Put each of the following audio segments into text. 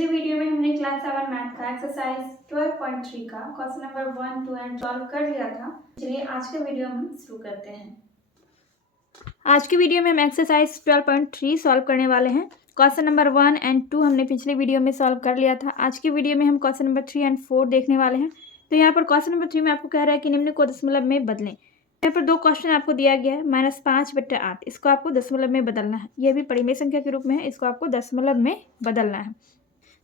पिछले वीडियो में हमने क्लास 7 मैथ का एक्सरसाइज 12.3 का क्वेश्चन नंबर 1, 2 एंड 12 कर लिया था। चलिए आज के वीडियो हम शुरू करते हैं। आज के वीडियो में हम एक्सरसाइज 12.3 सॉल्व करने वाले हैं। क्वेश्चन नंबर 1 एंड 2 हमने पिछले वीडियो में सॉल्व कर लिया था। आज के वीडियो में हम क्वेश्चन नंबर 3 एंड 4 देखने वाले हैं। तो यहाँ पर क्वेश्चन नंबर 3 में आपको कह रहा है कि निम्न को दशमलव में बदलें। यहाँ पर दो क्वेश्चन आपको दिया गया है, -5/8। इसको आपको दशमलव में बदलना है। यह भी परिमेय संख्या के रूप में है, इसको आपको दशमलव में बदलना है।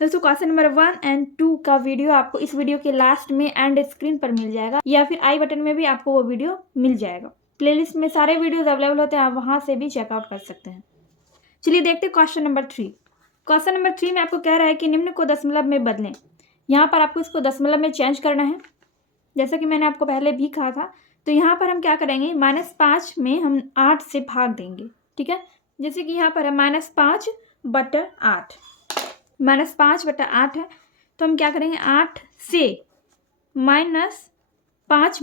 दोस्तों क्वेश्चन नंबर 1 एंड 2 का वीडियो आपको इस वीडियो के लास्ट में एंड स्क्रीन पर मिल जाएगा, या फिर आई बटन में भी आपको वो वीडियो मिल जाएगा। प्लेलिस्ट में सारे वीडियोज अवेलेबल होते हैं, आप वहां से भी चेकआउट कर सकते हैं। चलिए देखते हैं क्वेश्चन नंबर 3। क्वेश्चन नंबर 3 में आपको कह रहा है कि निम्न को दशमलव में बदलें। यहाँ पर आपको इसको दशमलव में चेंज करना है, जैसा कि मैंने आपको पहले भी कहा था। तो यहाँ पर हम क्या करेंगे, -5 में हम 8 से भाग देंगे। ठीक है, जैसे कि यहाँ पर है -5/8, -5/8 है। तो हम क्या करेंगे, 8 से -5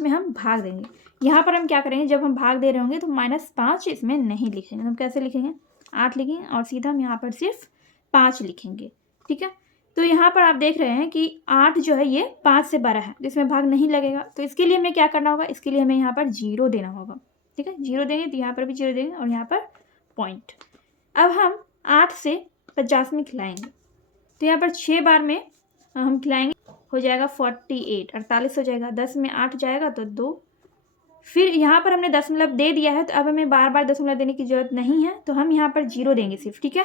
में हम भाग देंगे। यहाँ पर हम क्या करेंगे, जब हम भाग दे रहे होंगे तो -5 इसमें नहीं लिखेंगे। हम कैसे लिखेंगे, 8 लिखेंगे और सीधा हम यहाँ पर सिर्फ 5 लिखेंगे। ठीक है, तो यहाँ पर आप देख रहे हैं कि 8 जो है ये 5 से बड़ा है, तो इसमें भाग नहीं लगेगा। तो इसके लिए हमें क्या करना होगा, इसके लिए हमें यहाँ पर 0 देना होगा। ठीक है, 0 देंगे तो यहाँ पर भी 0 देंगे और यहाँ पर पॉइंट। अब हम 8 से 50 में खिलाएंगे, तो यहाँ पर 6 बार में हम खिलाएंगे, हो जाएगा 48, 48 हो जाएगा। 10 में 8 जाएगा तो 2। फिर यहाँ पर हमने दशमलव दे दिया है, तो अब हमें बार बार दशमलव देने की जरूरत नहीं है, तो हम यहाँ पर 0 देंगे सिर्फ। ठीक है,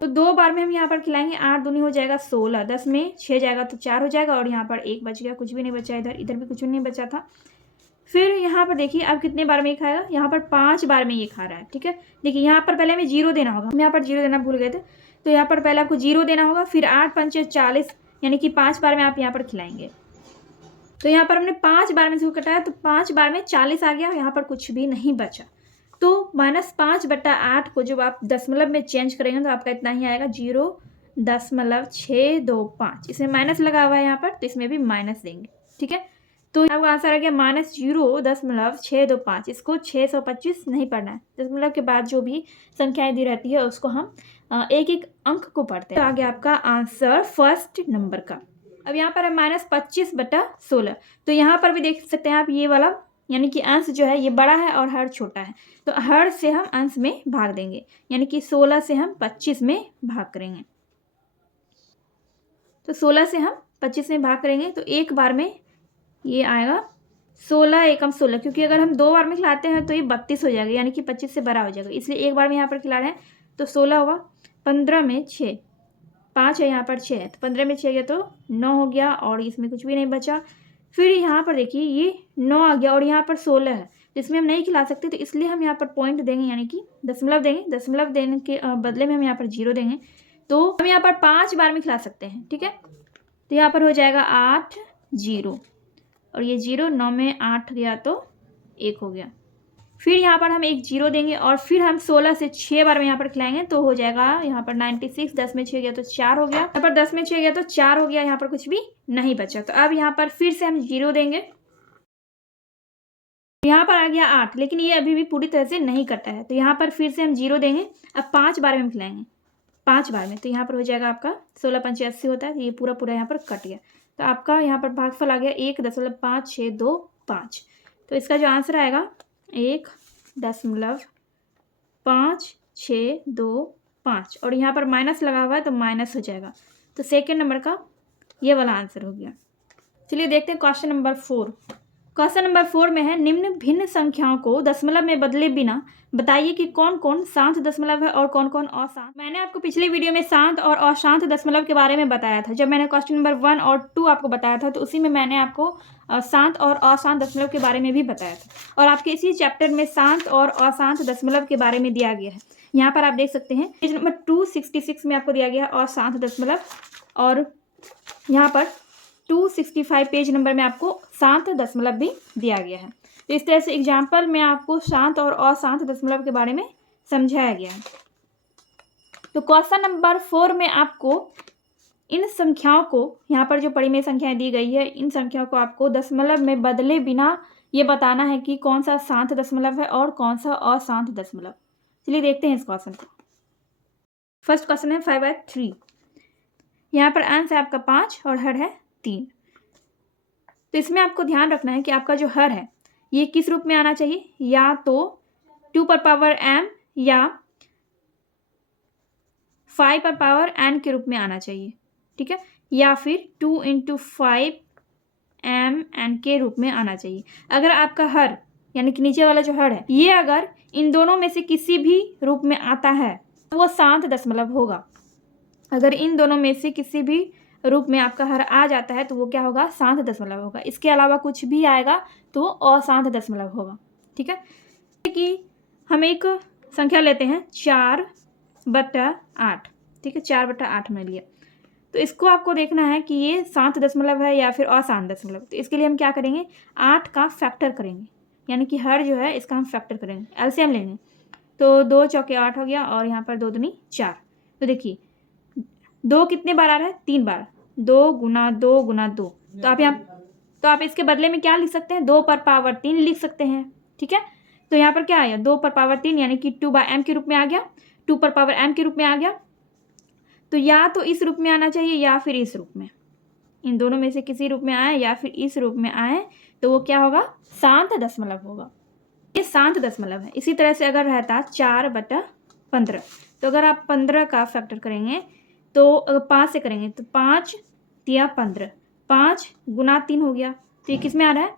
तो 2 बार में हम यहाँ पर खिलाएंगे। 8 दूनी हो जाएगा 16, 10 में 6 जाएगा तो 4 हो जाएगा और यहाँ पर 1 बच गया, कुछ भी नहीं बचा। इधर भी कुछ नहीं बचा था। फिर यहाँ पर देखिए अब कितने बार में ये खाएगा, यहाँ पर 5 बार में ये खा रहा है। ठीक है, देखिए यहाँ पर पहले हमें 0 देना होगा, हम यहाँ पर 0 देना भूल गए थे। तो यहाँ पर पहले आपको 0 देना होगा, फिर 8 पंचे 40, यानी कि 5 बार में आप यहाँ पर खिलाएंगे। तो यहाँ पर हमने 5 बार में से कटाया, तो 5 बार में 40 आ गया, यहाँ पर कुछ भी नहीं बचा। तो -5/8 को जब आप दशमलव में चेंज करेंगे तो आपका इतना ही आएगा, 0.625। इसमें माइनस लगा हुआ है यहाँ पर, तो इसमें भी माइनस देंगे। ठीक है, तो आपका आंसर आ गया -0.625। इसको 625 नहीं पढ़ना है, दशमलव के बाद जो भी संख्याएं दी रहती है उसको हम एक एक अंक को पढ़ते हैं। तो आ गया आपका आंसर फर्स्ट नंबर का। अब यहाँ पर है -25/16। तो यहाँ पर भी देख सकते हैं आप, ये वाला यानी कि अंश जो है ये बड़ा है और हर छोटा है, तो हर से हम अंश में भाग देंगे, यानी कि 16 से हम 25 में भाग करेंगे। तो 16 से हम 25 में भाग करेंगे तो एक बार में ये आएगा 16 एकम 16, क्योंकि अगर हम 2 बार में खिलाते हैं तो ये 32 हो जाएगा, यानी कि 25 से बड़ा हो जाएगा। इसलिए एक बार में यहाँ पर खिला रहे हैं तो 16 होगा। 15 में 6, 5 है, यहाँ पर 6 है, तो 15 में 6 गया तो 9 हो गया और इसमें कुछ भी नहीं बचा। फिर यहाँ पर देखिए ये 9 आ गया और यहाँ पर 16 है, तो इसमें हम नहीं खिला सकते, तो इसलिए हम यहाँ पर पॉइंट देंगे, यानी कि दशमलव देंगे। दशमलव देने के बदले में हम यहाँ पर 0 देंगे, तो हम यहाँ पर 5 बार में खिला सकते हैं। ठीक है, तो यहाँ पर हो जाएगा 8 0 और ये 0, 9 में 8 गया तो 1 हो गया। फिर यहाँ पर हम एक 0 देंगे और फिर हम 16 से 6 बार में यहाँ पर खिलाएंगे, तो हो जाएगा यहाँ पर 96। 10 में 6 गया तो 4 हो गया, यहाँ पर 10 में 6 गया तो 4 हो गया, यहाँ पर कुछ भी नहीं बचा। तो अब यहाँ पर फिर से हम 0 देंगे, यहाँ पर आ गया 8, लेकिन ये अभी भी पूरी तरह से नहीं कटा है, तो यहाँ पर फिर से हम 0 देंगे। अब 5 बार में हम खिलाएंगे, 5 बार में, तो यहाँ पर हो जाएगा आपका 16 पंचे 80 होता है, ये पूरा पूरा यहाँ पर कट गया। तो आपका यहाँ पर भागफल आ गया 1.56225। तो इसका जो आंसर आएगा 1.56225 और यहाँ पर माइनस लगा हुआ है तो माइनस हो जाएगा। तो सेकेंड नंबर का ये वाला आंसर हो गया। चलिए देखते हैं क्वेश्चन नंबर 4। क्वेश्चन नंबर 4 में है, निम्न भिन्न संख्याओं को दशमलव में बदले बिना बताइए कि कौन कौन शांत दशमलव है और कौन कौन अशांत। मैंने आपको पिछले वीडियो में शांत और अशांत दशमलव के बारे में बताया था। जब मैंने क्वेश्चन नंबर 1 और 2 आपको बताया था, तो उसी में मैंने आपको शांत और अशांत दशमलव के बारे में भी बताया था, और आपके इसी चैप्टर में शांत और अशांत दशमलव के बारे में दिया गया है। यहाँ पर आप देख सकते हैं पेज नंबर 266 में आपको दिया गया है अशांत दशमलव, और यहाँ पर 265 पेज नंबर में आपको शांत दशमलव भी दिया गया है। तो इस तरह से एग्जाम्पल में आपको शांत और अशांत दशमलव के बारे में समझाया गया है। तो क्वेश्चन नंबर 4 में आपको इन संख्याओं को, यहाँ पर जो परिमेय संख्याएं दी गई है, इन संख्याओं को आपको दशमलव में बदले बिना ये बताना है कि कौन सा शांत दशमलव है और कौन सा अशांत दशमलव। चलिए देखते हैं इस क्वेश्चन को। फर्स्ट क्वेश्चन है 5/3। यहाँ पर अंश है आपका 5 और हर है 3। तो इसमें आपको ध्यान रखना है कि आपका जो हर है ये किस रूप में आना चाहिए, या तो 2m या 5n के रूप में आना चाहिए, ठीक है, या फिर 2 × 5mn के रूप में आना चाहिए। अगर आपका हर यानी कि नीचे वाला जो हर है ये अगर इन दोनों में से किसी भी रूप में आता है तो वो 7 दशमलव होगा। अगर इन दोनों में से किसी भी रूप में आपका हर आ जाता है तो वो क्या होगा, 7 दशमलव होगा। इसके अलावा कुछ भी आएगा तो अशांत दशमलव होगा, ठीक है। कि हम एक संख्या लेते हैं 4/8, ठीक है, 4/8 हमने लिया। तो इसको आपको देखना है कि ये 7 दशमलव है या फिर अशांत दशमलव। तो इसके लिए हम क्या करेंगे, 8 का फैक्टर करेंगे, यानी कि हर जो है इसका हम फैक्टर करेंगे, एलसीएम लेंगे। तो 2 चौके 8 हो गया और यहाँ पर 2 दूनी 4। तो देखिए 2 कितने बार आ रहा है, 3 बार, 2 × 2 × 2। तो आप इसके बदले में क्या लिख सकते हैं, 2^3 लिख सकते हैं, ठीक है। तो यहाँ पर क्या आया, 2^3 यानी कि 2/m के रूप में आ गया, 2^m के रूप में आ गया। तो या तो इस रूप में आना चाहिए या फिर इस रूप में, इन दोनों में से किसी रूप में आए या फिर इस रूप में आए तो वो क्या होगा, 7 दशमलव होगा। ये 7 दशमलव है। इसी तरह से अगर रहता 4/15, तो अगर आप 15 का फैक्टर करेंगे तो अगर 5 से करेंगे तो 5 × 15, 5 × 3 हो गया। तो ये किस में आ रहा है,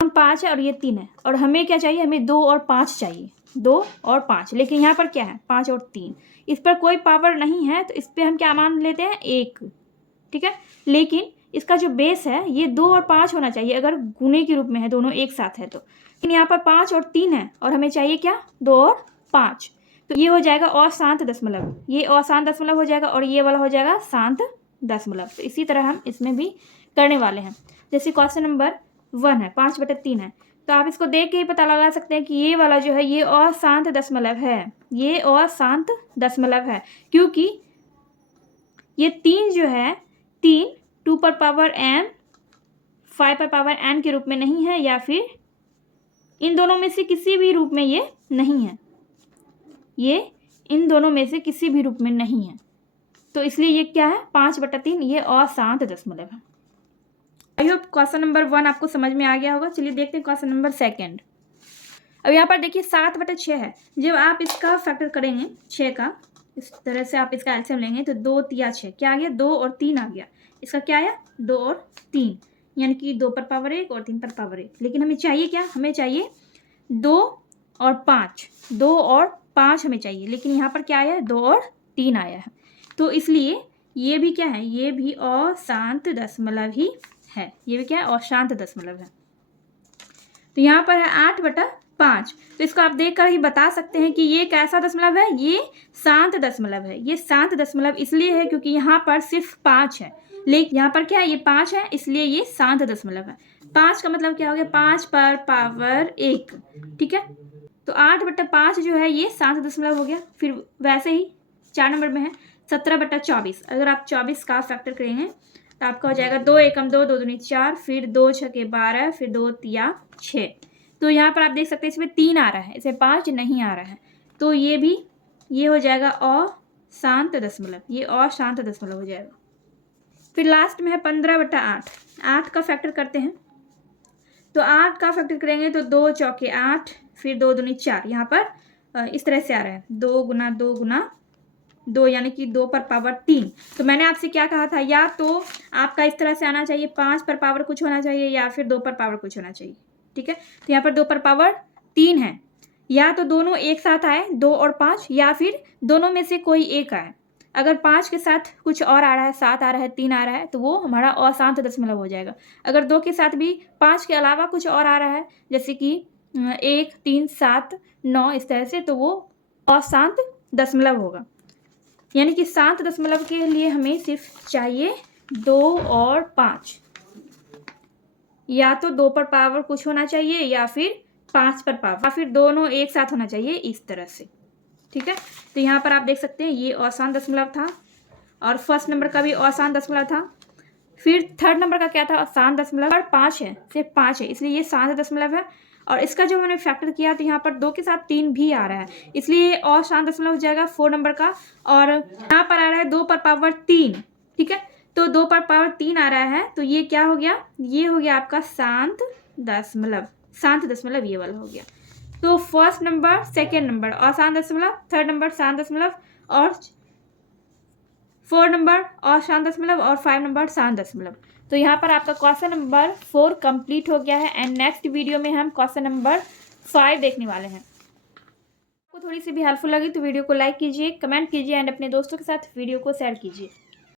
हम 5 है और ये 3 है, और हमें क्या चाहिए, हमें 2 और 5 चाहिए, 2 और 5। लेकिन यहाँ पर क्या है, 5 और 3, इस पर कोई पावर नहीं है तो इस पर हम क्या मान लेते हैं, 1, ठीक है। लेकिन इसका जो बेस है ये 2 और 5 होना चाहिए अगर गुणे के रूप में है, दोनों एक साथ है तो। लेकिन यहाँ पर 5 और 3 है और हमें चाहिए क्या, 2 और 5। तो ये हो जाएगा अशांत दशमलव, ये अशांत दशमलव हो जाएगा और ये वाला हो जाएगा शांत दशमलव। तो इसी तरह हम इसमें भी करने वाले हैं। जैसे क्वेश्चन नंबर 1 है, 5/3 है, तो आप इसको देख के ही पता लगा सकते हैं कि ये वाला जो है ये अशांत दशमलव है, ये अशांत दशमलव है, क्योंकि ये 3 जो है, 3 2^m 5^n के रूप में नहीं है, या फिर इन दोनों में से किसी भी रूप में ये नहीं है, ये इन दोनों में से किसी भी रूप में नहीं है। तो इसलिए ये क्या है, 5/3 ये अशांत दशमलव है। आई होप क्वेश्चन नंबर 1 आपको समझ में आ गया होगा। चलिए देखते हैं क्वेश्चन नंबर 2। अब यहाँ पर देखिए 7/6 है। जब आप इसका फैक्टर करेंगे 6 का, इस तरह से आप इसका एलसीएम लेंगे तो 2 × 6 क्या आ गया, 2 और 3 आ गया। इसका क्या आया, 2 और 3, यानी कि 2^1 और 3^1। लेकिन हमें चाहिए क्या, हमें चाहिए 2 और 5, 2 और 5 हमें चाहिए। लेकिन यहाँ पर क्या आया है, 2 और 3 आया है। तो इसलिए ये भी क्या है, ये भी अशांत दशमलव ही है, ये भी क्या है, अशांत दशमलव है। तो यहाँ पर है 8/5। तो इसको आप देखकर ही बता सकते हैं कि ये कैसा दशमलव है, ये शांत दशमलव है। ये शांत दशमलव इसलिए है क्योंकि यहाँ पर सिर्फ 5 है, लेकिन यहाँ पर क्या है, ये 5 है, इसलिए ये शांत दशमलव है। 5 का मतलब क्या हो गया, 5^1, ठीक है। तो 8/5 जो है ये शांत दशमलव हो गया। फिर वैसे ही 4 नंबर में है 17/24। अगर आप 24 का फैक्टर करेंगे तो आपका हो जाएगा 2 × 2 = 2 दूनी 4, फिर 2 × 6 = 12, फिर 2 × 6। तो यहाँ पर आप देख सकते हैं इसमें 3 आ रहा है, इसमें 5 नहीं आ रहा है। तो ये भी, ये हो जाएगा अशांत दशमलव, ये अशांत दशमलव हो जाएगा। फिर लास्ट में है 15/8। 8 का फैक्टर करते हैं तो 8 का फैक्टर करेंगे तो 2 चौके 8, फिर 2 दूनी 4। यहाँ पर इस तरह से आ रहा है 2 × 2 × 2, यानी कि 2^3। तो मैंने आपसे क्या कहा था, या तो आपका इस तरह से आना चाहिए, 5 कुछ होना चाहिए, या फिर 2 कुछ होना चाहिए, ठीक है। तो यहाँ पर 2^3 है, या तो दोनों एक साथ आए 2 और 5, या फिर दोनों में से कोई एक आए। अगर 5 के साथ कुछ और आ रहा है, 7 आ रहा है, 3 आ रहा है, तो वो हमारा अशांत दशमलव हो जाएगा। अगर 2 के साथ भी 5 के अलावा कुछ और आ रहा है, जैसे कि 1, 3, 7, 9 इस तरह से, तो वो अशांत दशमलव होगा। यानी कि शांत दशमलव के लिए हमें सिर्फ चाहिए 2 और 5, या तो 2 कुछ होना चाहिए या फिर 5 या फिर दोनों एक साथ होना चाहिए, इस तरह से, ठीक है। तो यहाँ पर आप देख सकते हैं ये अशांत दशमलव था, और फर्स्ट नंबर का भी अशांत दशमलव था। फिर थर्ड नंबर का क्या था, शांत दशमलव, और 5 है, सिर्फ 5 है, इसलिए ये शांत दशमलव है। और इसका जब हमने फैक्टर किया तो यहाँ पर 2 के साथ 3 भी आ रहा है, इसलिए और शांत दशमलव हो जाएगा 4 नंबर का। और यहाँ पर आ रहा है 2 पर पावर 3, ठीक है, तो 2 पर पावर 3 आ रहा है, तो ये क्या हो गया, ये हो गया आपका शांत दशमलव ये वाला हो गया। तो फर्स्ट नंबर, सेकेंड नंबर अशांत दशमलव, थर्ड नंबर शांत दशमलव, और 4 नंबर अशांत दशमलव, और 5 नंबर शांत दशमलव। तो यहाँ पर आपका क्वेश्चन नंबर 4 कंप्लीट हो गया है। एंड नेक्स्ट वीडियो में हम क्वेश्चन नंबर 5 देखने वाले हैं। आपको थोड़ी सी भी हेल्पफुल लगी तो वीडियो को लाइक कीजिए, कमेंट कीजिए एंड अपने दोस्तों के साथ वीडियो को शेयर कीजिए।